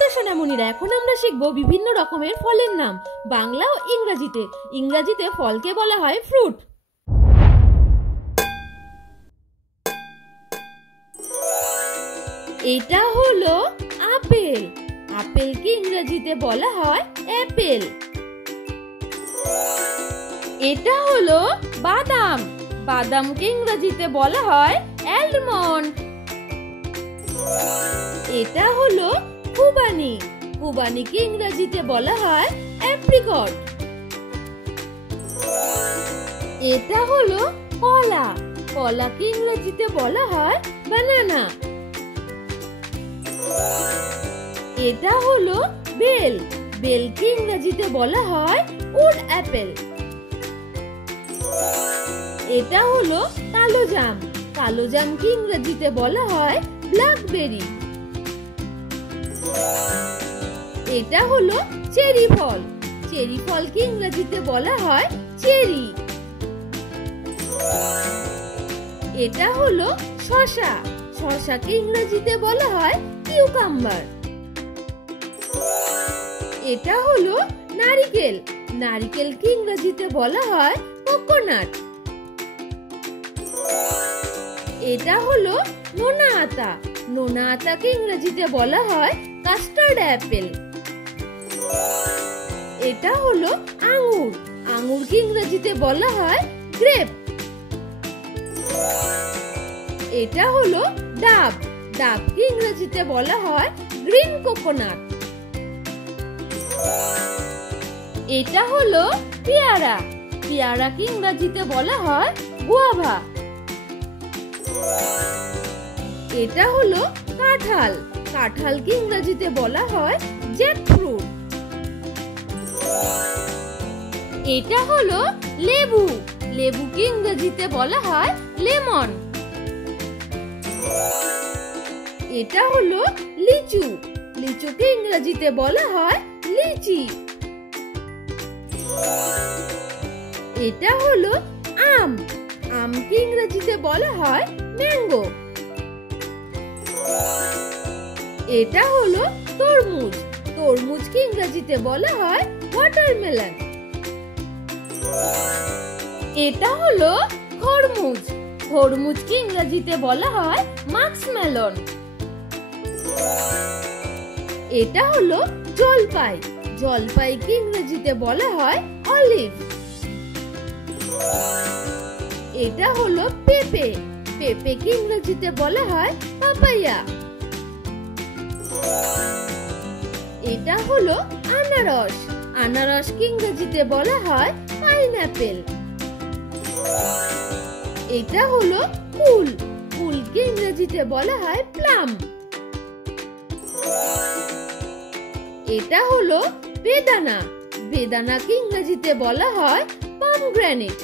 নমস্তে সোনামণিরা, এখন আমরা শিখবো বিভিন্ন রকমের ফলের নাম বাংলা ও ইংরেজিতে। ইংরেজিতে ফলকে বলা হয় ফ্রুট। এটা হলো আপেল। আপেলকে ইংরেজিতে বলা হয় অ্যাপেল। এটা হলো বাদাম। বাদামকে ইংরেজিতে বলা হয় অ্যালমন্ড। এটা হলো খুবানি। খুবানিকে ইংরেজিতে বলা হয় অ্যাপ্রিকট। এটা হলো কলা। কলাকে ইংরেজিতে বলা হয় বানানা। এটা হলো বেল। বেলকে ইংরেজিতে বলা হয় উড অ্যাপেল। এটা হলো কালো জাম। কালো জামকে ইংরেজিতে বলা হয় ব্ল্যাকবেরি। এটা হলো চেরি ফল। চেরি ফলকে ইংরেজিতে বলা হয় চেরি। এটা হলো শসা। শসাকে ইংরেজিতে বলা হয় কিউকাম্বার। এটা হলো নারিকেল। নারিকেলকে ইংরেজিতে বলা হয় কোকোনাট। এটা হলো নোনা আতা। নোনা আতাকে ইংরেজিতে বলা হয় কাস্টার্ড অ্যাপেল। এটা হলো আঙ্গুর। আঙ্গুরকে ইংরেজিতে বলা হয় গ্রেপ। এটা হলো ডাব। ডাবকে ইংরেজিতে বলা হয় গ্রিন কোকোনাট। এটা হলো পেয়ারা। পেয়ারাকে ইংরেজিতে বলা হয় গুয়াভা। এটা হলো কাঁঠাল। কাঁঠালকে ইংরেজিতে বলা হয় জ্যাকফ্রুট। এটা হলো লেবু। লেবুকে ইংরেজিতে বলা হয় লেমন। এটা হলো লিচু। লিচুকে ইংরেজিতে বলা হয় লিচি। এটা হলো আম। আমকে ইংরেজিতে বলা হয় ম্যাঙ্গো। এটা হলো তরমুজ। তরমুজকে ইংরেজিতে বলা হয় ওয়াটারমেলন। এটা হলো খরমুজ। খরমুজকে ইংরেজিতে বলা হয় মাস্কমেলন। এটা হলো জলপাই। জলপাইকে ইংরেজিতে বলা হয় অলিভ। এটা হলো পেঁপে। পেঁপেকে ইংরেজিতে বলা হয় পাপায়া। এটা হলো আনারস। আনারসকে ইংরেজিতে বলা হয় পাইনঅ্যাপেল। এটা হলো কুল। কুলকে ইংরেজিতে বলা হয় প্লাম। এটা হলো বেদানা। বেদানাকে ইংরেজিতে বলা হয় পমগ্রানেট।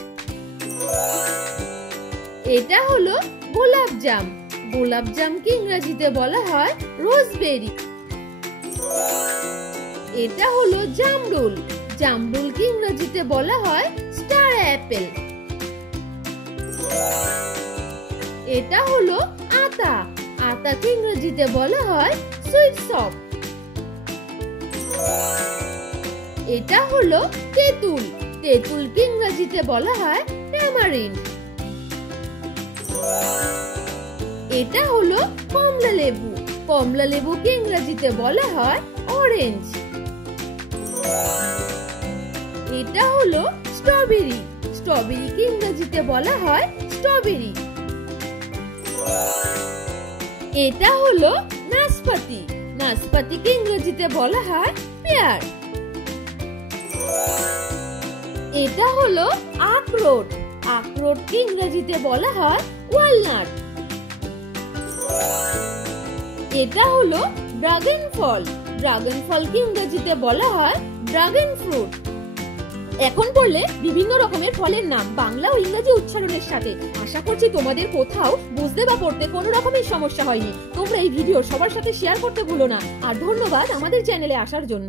এটা হলো গোলাপজাম। গোলাপজামকে ইংরেজিতে বলা হয় রোজবেরি। এটা হলো জামরুল। জামরুলকে ইংরেজিতে বলা হয় স্টার অ্যাপেল। এটা হলো আতা। আতাকে ইংরেজিতে বলা হয় সুইট সপ। এটা হলো তেঁতুল। তেঁতুলকে ইংরেজিতে বলা হয় ট্যামারিন্ড। এটা হলো কমলা লেবু। কমলা লেবুকে ইংরেজিতে বলা হয় অরেঞ্জ। এটা হলো স্ট্রবেরি। স্ট্রবেরিকে ইংরেজিতে বলা হয় স্ট্রবেরি। এটা হলো নাশপাতি। নাশপাতিকে ইংরেজিতে বলা হয় পেয়ার। এটা হলো আখরোট। আখরোটকে ইংরেজিতে বলা হয় ওয়ালনাট। এটা হলো ড্রাগন ফল। ড্রাগন ফলকে ইংরেজিতে বলা হয় ড্রাগন ফ্রুট। এখন পড়লে বিভিন্ন রকমের ফলের নাম বাংলা ও ইংরেজি উচ্চারণের সাথে। আশা করছি তোমাদের কোথাও বুঝতে বা পড়তে কোনো রকমের সমস্যা হয়নি। তোমরা এই ভিডিও সবার সাথে শেয়ার করতে ভুলো না। আর ধন্যবাদ আমাদের চ্যানেলে আসার জন্য।